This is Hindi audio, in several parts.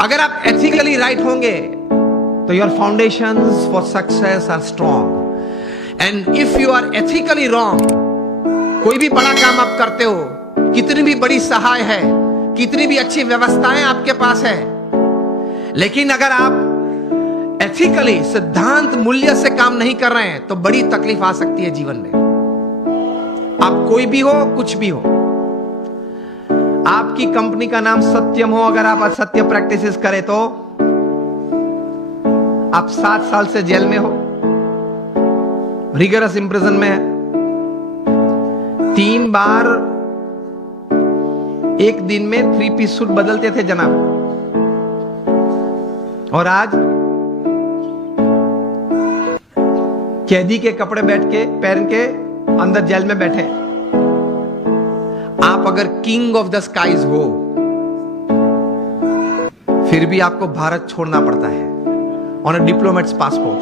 अगर आप एथिकली राइट होंगे तो your foundations for success are strong. And if you are ethically wrong, कोई भी बड़ा काम आप करते हो, कितनी भी बड़ी सहाय है, कितनी भी अच्छी व्यवस्थाएं आपके पास है, लेकिन अगर आप एथिकली सिद्धांत मूल्य से काम नहीं कर रहे हैं तो बड़ी तकलीफ आ सकती है जीवन में। आप कोई भी हो, कुछ भी हो, आपकी कंपनी का नाम सत्यम हो, अगर आप असत्य प्रैक्टिसेस करें तो आप 7 साल से जेल में हो, रिगरस इम्प्रिजन में है। 3 बार एक दिन में 3 पीस सूट बदलते थे जनाब, और आज कैदी के कपड़े पहन के अंदर जेल में बैठे। आप अगर किंग ऑफ द स्काईज हो, फिर भी आपको भारत छोड़ना पड़ता है ऑन अ डिप्लोमेट्स पासपोर्ट।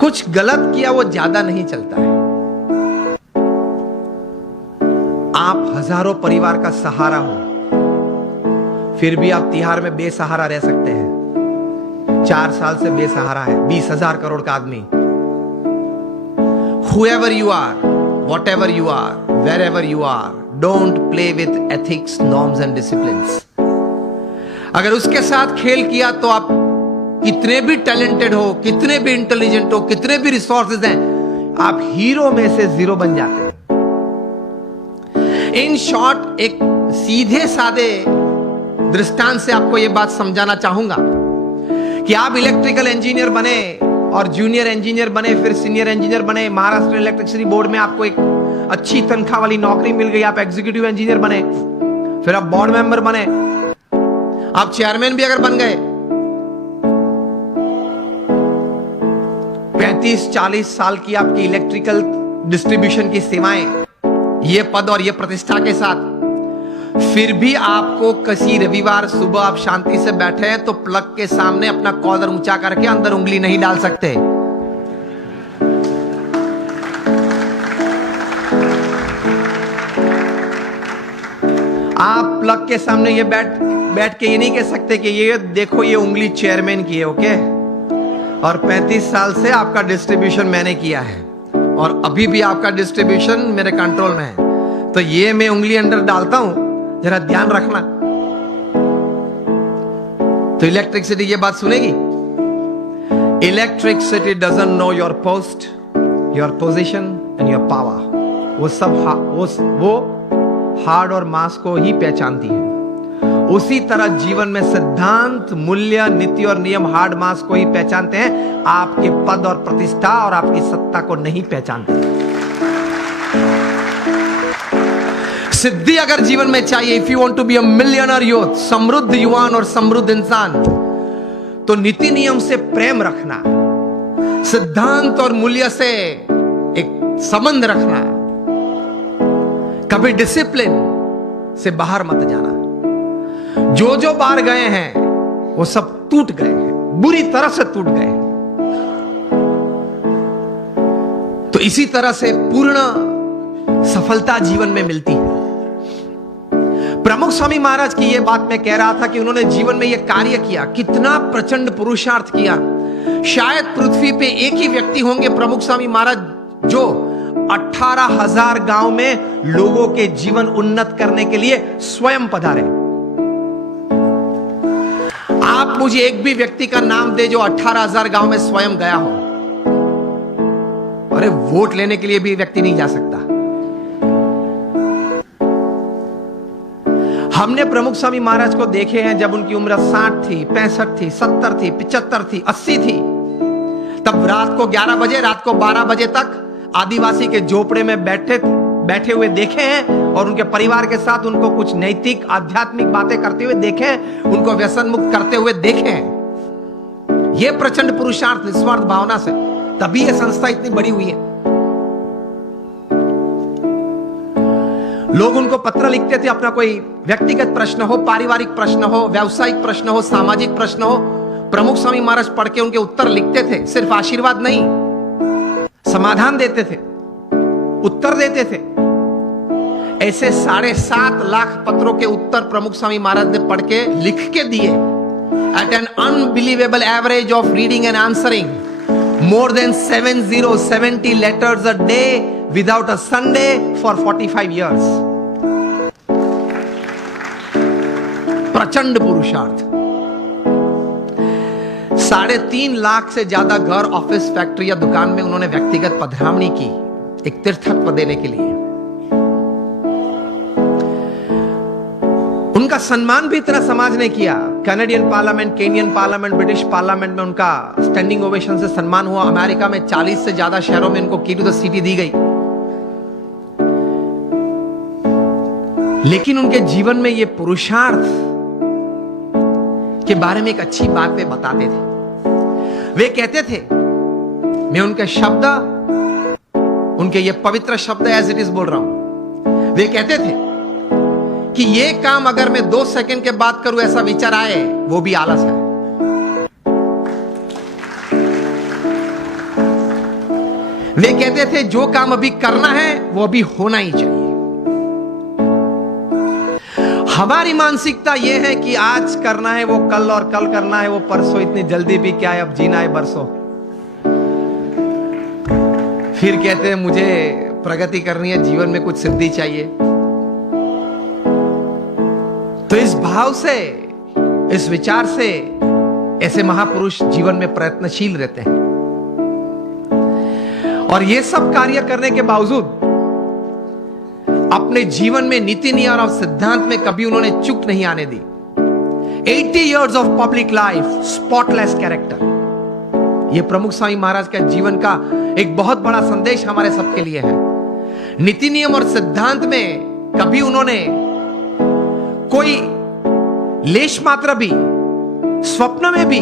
कुछ गलत किया वो ज्यादा नहीं चलता है। आप हजारों परिवार का सहारा हो, फिर भी आप तिहाड़ में बेसहारा रह सकते हैं। 4 साल से बेसहारा है 20,000 करोड़ का आदमी। Whoever you are, whatever you are, wherever you are, don't play with ethics, norms and disciplines. अगर उसके साथ खेल किया तो आप कितने भी टैलेंटेड हो, कितने भी इंटेलिजेंट हो, कितने भी रिसोर्सेज हैं, आप हीरो में से 0 बन जाते हैं। इन शॉर्ट, एक सीधे सादे दृष्टांत से आपको यह बात समझाना चाहूंगा कि आप इलेक्ट्रिकल इंजीनियर बने और जूनियर इंजीनियर बने, फिर सीनियर इंजीनियर बने, महाराष्ट्र इलेक्ट्रिसिटी बोर्ड में आपको एक अच्छी तनख्वाह वाली नौकरी मिल गई, आप एग्जीक्यूटिव इंजीनियर बने, फिर आप बोर्ड मेंबर बने, आप चेयरमैन भी अगर बन गए, 35-40 साल की आपकी इलेक्ट्रिकल डिस्ट्रीब्यूशन की सेवाएं, ये पद और ये प्रतिष्ठा के साथ, फिर भी आपको किसी रविवार सुबह आप शांति से बैठे हैं तो प्लग के सामने अपना कॉलर ऊंचा करके अंदर उंगली नहीं डाल सकते। आप प्लग के सामने ये बैठ के ये नहीं कह सकते कि ये देखो ये उंगली चेयरमैन की है, ओके, और 35 साल से आपका डिस्ट्रीब्यूशन मैंने किया है और अभी भी आपका डिस्ट्रीब्यूशन मेरे कंट्रोल में है, तो ये मैं उंगली अंदर डालता हूं, जरा ध्यान रखना। तो इलेक्ट्रिसिटी ये बात सुनेगी। Electricity doesn't know your post, your position and your power. वो सब वो हार्ड और मास को ही पहचानती है। उसी तरह जीवन में सिद्धांत, मूल्य, नीति और नियम हार्ड मास को ही पहचानते हैं, आपके पद और प्रतिष्ठा और आपकी सत्ता को नहीं पहचानते। सिद्धि अगर जीवन में चाहिए, if you want to be a millionaire youth, समृद्ध युवान और समृद्ध इंसान, तो नीति नियम से प्रेम रखना, सिद्धांत और मूल्य से एक संबंध रखना, कभी डिसिप्लिन से बाहर मत जाना। जो बाहर गए हैं वो सब टूट गए हैं, बुरी तरह से टूट गए हैं। तो इसी तरह से पूर्ण सफलता जीवन में मिलती है। प्रमुख स्वामी महाराज की यह बात मैं कह रहा था कि उन्होंने जीवन में यह कार्य किया, कितना प्रचंड पुरुषार्थ किया। शायद पृथ्वी पे एक ही व्यक्ति होंगे प्रमुख स्वामी महाराज जो 18,000 गांव में लोगों के जीवन उन्नत करने के लिए स्वयं पधारे। आप मुझे एक भी व्यक्ति का नाम दे जो 18,000 गांव में स्वयं गया हो। अरे वोट लेने के लिए भी व्यक्ति नहीं जा सकता। हमने प्रमुख स्वामी महाराज को देखे हैं जब उनकी उम्र 60 थी, 65 थी, 70 थी, 75 थी, 80 थी, तब रात को 11 बजे, रात को 12 बजे तक आदिवासी के झोपड़े में बैठे हुए देखे हैं और उनके परिवार के साथ उनको कुछ नैतिक आध्यात्मिक बातें करते हुए देखे हैं, उनको व्यसन मुक्त करते हुए देखे हैं। यह प्रचंड पुरुषार्थ, निस्वार्थ भावना से, तभी यह संस्था इतनी बड़ी हुई है। लोग उनको पत्र लिखते थे, अपना कोई व्यक्तिगत प्रश्न हो, पारिवारिक प्रश्न हो, व्यावसायिक प्रश्न हो, सामाजिक प्रश्न हो, प्रमुख स्वामी महाराज पढ़ के उनके उत्तर लिखते थे। सिर्फ आशीर्वाद नहीं, समाधान देते थे, उत्तर देते थे। ऐसे 7.5 लाख पत्रों के उत्तर प्रमुख स्वामी महाराज ने पढ़ के लिख के दिए at an unbelievable average of reading and answering more than 70 letters a day without a Sunday for 45 years. प्रचंड पुरुषार्थ. 3.5 लाख से ज्यादा घर, ऑफिस, फैक्ट्री या दुकान में उन्होंने व्यक्तिगत पधरावनी की एक तीर्थत्व देने के लिए. उनका सम्मान भी इतना समाज ने किया. Canadian parliament, Kenyon parliament, British parliament में उनका स्टैंडिंग ओवेशन से सम्मान हुआ. अमेरिका में 40 से ज्यादा शहरों में उनको की टू द सिटी दी गई. लेकिन उनके जीवन में यह पुरुषार्थ के बारे में एक अच्छी बात वे बताते थे. वे कहते थे, मैं उनके शब्द, उनके ये पवित्र शब्द एज इट इज बोल रहा हूं. वे कहते थे कि ये काम अगर मैं 2 सेकंड के बाद करूं ऐसा विचार आए, वो भी आलस है. वे कहते थे जो काम अभी करना है वो अभी होना ही चाहिए. हमारी मानसिकता यह है कि आज करना है वो कल, और कल करना है वो परसों. इतनी जल्दी भी क्या है, अब जीना है बरसों. फिर कहते हैं मुझे प्रगति करनी है, जीवन में कुछ सिद्धि चाहिए. तो इस भाव से, इस विचार से ऐसे महापुरुष जीवन में प्रयत्नशील रहते हैं. और ये सब कार्य करने के बावजूद अपने जीवन में नीति नियम और सिद्धांत में कभी उन्होंने चूक नहीं आने दी. 80 years of public life, spotless character. यह प्रमुख स्वामी महाराज के जीवन का एक बहुत बड़ा संदेश हमारे सबके लिए है. नीति नियम और सिद्धांत में कभी उन्होंने कोई लेश मात्र भी, स्वप्न में भी,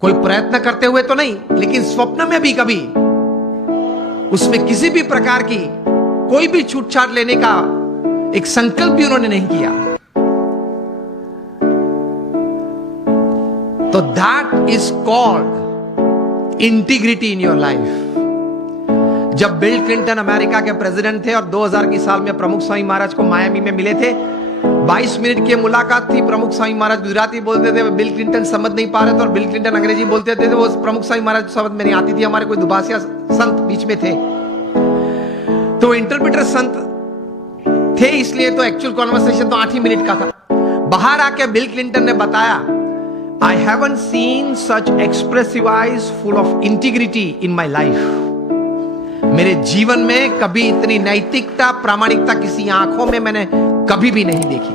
कोई प्रयत्न करते हुए तो नहीं, लेकिन स्वप्न में भी कभी उसमें किसी भी प्रकार की कोई भी छूटछाट लेने का एक संकल्प भी उन्होंने नहीं किया. तो that is called integrity in your life. जब बिल क्लिंटन अमेरिका के प्रेसिडेंट थे और 2000 की साल में प्रमुख स्वामी महाराज को मायामी में मिले थे, 22 मिनट की मुलाकात थी. प्रमुख स्वामी महाराज गुजराती बोलते थे, बिल क्लिंटन समझ नहीं पा रहे थे, और बिल क्लिंटन अंग्रेजी बोलते थे. वो प्रमुख स्वामी महाराज को समझ में नहीं आती थी. हमारे कोई दुभाषिया संत बीच में थे, तो इंटरप्रेटर संत थे, इसलिए तो एक्चुअल कॉन्वर्सेशन तो 8 ही मिनट का था. बाहर आके बिल क्लिंटन ने बताया, I haven't seen such expressive eyes full of integrity in my life. मेरे जीवन में कभी इतनी नैतिकता, प्रामाणिकता किसी आंखों में मैंने कभी भी नहीं देखी.